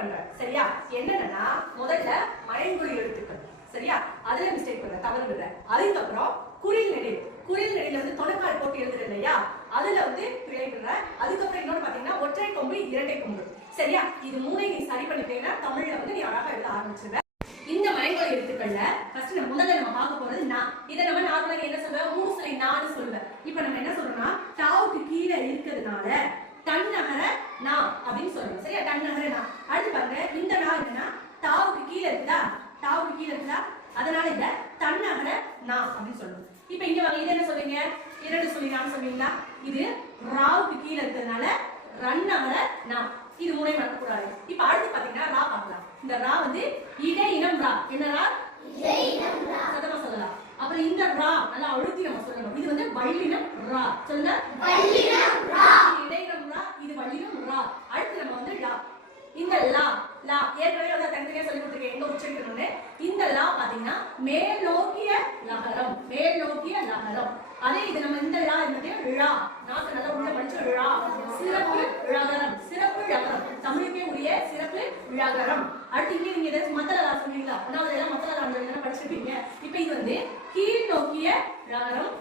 பண்றேன். சரியா? என்னன்னா முதல்ல மழைங்குறி எழுத்துக்கள். சரியா? அதுல மிஸ்டேக் பண்றேன், தவறு விடுறேன். அதுக்கப்புறம் குறில் நெடில். குறில் நெடில வந்து தொலைக்கால் போட்டு எழுதுறேன் இல்லையா? அதுல வந்து பிழை விடுறேன். அதுக்கப்புறம் இன்னொன்னு பாத்தீங்கன்னா ஒற்றை கொம்பு இரட்டை கொம்பு. சரியா? இது மூணையும் நீ சரி பண்ணிட்டேன்னா தமிழ்ல வந்து நீ அழகா எழுத ஆரம்பிச்சிருவ. இந்த மழைங்குறி எழுத்துக்கள்ல ஃபர்ஸ்ட் முதல்ல நம்ம பார்க்க போறது நா. இதை நம்ம நார்மலா என்ன சொல்லுவோம்? மூணு சொல்லி நான்னு சொல்லுவேன். இப்போ நம்ம என்ன சொல்றோம்னா டாவுக்கு கீழே இருக்கிறதுனால தன்னகர நா அப்படின்னு சொல்றோம். சரியா? தன்னகர நா. அடுத்து பாருங்க, இந்த நா என்னன்னா டாவுக்கு கீழே இருக்குதா? டாவுக்கு கீழே இருக்குதா? அதனால இத தன்னகர நா அப்படின்னு சொல்றோம். இப்போ இங்க வாங்க, இது என்ன சொல்றீங்க? இரண்டு சொல்லி நான் சொல்றீங்களா? இது ராவுக்கு கீழே இருக்கிறதுனால ரன்னகர நா. இது மூணே மறக்க கூடாது. இப்போ அடுத்து பாத்தீங்கன்னா ரா பார்க்கலாம். இந்த ரா வந்து இடை இனம் ரா. என்ன ரா? இடை இனம் ரா. சத்தமா சொல்லலாம். அப்புறம் இந்த ரா நல்லா அழுத்தி நம்ம சொல்லணும். இது வந்து வல்லினம் ரா. சொல்லுங்க, வல்லினம் ரா. இடை இனம் ரா, இது வல்லினம் ரா. அடுத்து நம்ம வந்து லா. இந்த லா லா ஏற்கனவே வந்து தனித்தனியா சொல்லி கொடுத்துருக்கேன் எங்க உச்சரிக்கணும்னு. இந்த லா பாத்தீங்கன்னா மேல் நோக்கிய லகரம். மேல் நோக்கிய லகரம். அதே இது நம்ம இந்த லா என்னது லா. நாக்கு நல்லா உள்ள படிச்ச லா. சிறப்பு லகரம். சிறப்பு லகரம். தமிழுக்கே உரிய சிறப்பு லகரம். அடுத்து இங்க நீங்க ஏதாச்சும் மத்தல லா சொல்லுவீங்களா? அதாவது எல்லாம் மத்தல லா படிச்சிருப்பீங்க. இப்போ இது வந்து கீழ் நோக்கிய லகரம்,